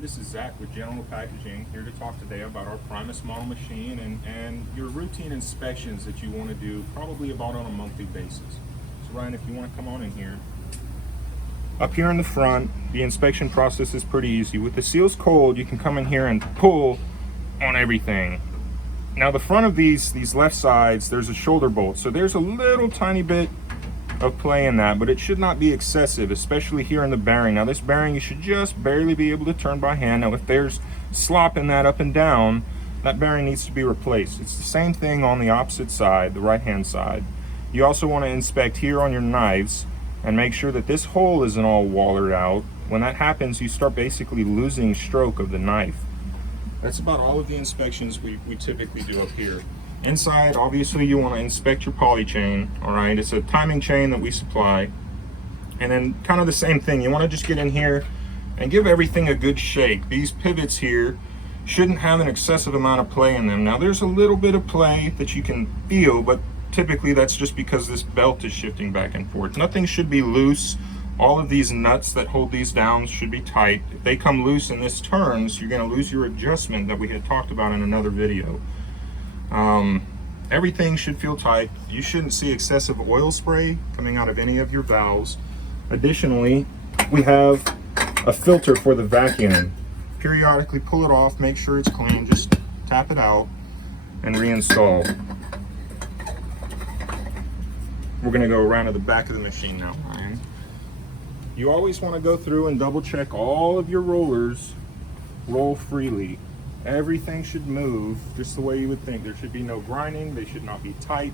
This is Zach with General Packaging, here to talk today about our Primus model machine and your routine inspections that you want to do probably about on a monthly basis. So Ryan, if you want to come on in here. Up here in the front, the inspection process is pretty easy. With the seals cold, you can come in here and pull on everything. Now the front of these left sides, there's a shoulder bolt, so there's a little tiny bit of play in that, but it should not be excessive, especially here in the bearing. Now this bearing you should just barely be able to turn by hand. Now if there's slop in that up and down, that bearing needs to be replaced. It's the same thing on the opposite side, the right hand side. You also want to inspect here on your knives and make sure that this hole isn't all wallered out. When that happens, you start basically losing stroke of the knife. That's about all of the inspections we typically do up here. Inside, obviously, you want to inspect your poly chain. All right, it's a timing chain that we supply. And then kind of the same thing, you want to just get in here and give everything a good shake. These pivots here shouldn't have an excessive amount of play in them. Now there's a little bit of play that you can feel, but typically that's just because this belt is shifting back and forth. Nothing should be loose. All of these nuts that hold these down should be tight. If they come loose and this turns, you're going to lose your adjustment that we had talked about in another video. Everything should feel tight. You shouldn't see excessive oil spray coming out of any of your valves. Additionally, we have a filter for the vacuum. Periodically pull it off, make sure it's clean, just tap it out and reinstall. We're going to go around to the back of the machine now, Ryan. You always want to go through and double check all of your rollers roll freely. Everything should move just the way you would think. There should be no grinding, they should not be tight.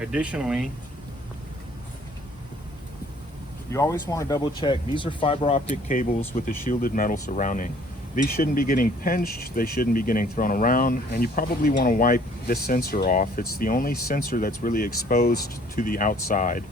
Additionally, you always want to double check. These are fiber optic cables with a shielded metal surrounding. These shouldn't be getting pinched, they shouldn't be getting thrown around, and you probably want to wipe this sensor off. It's the only sensor that's really exposed to the outside.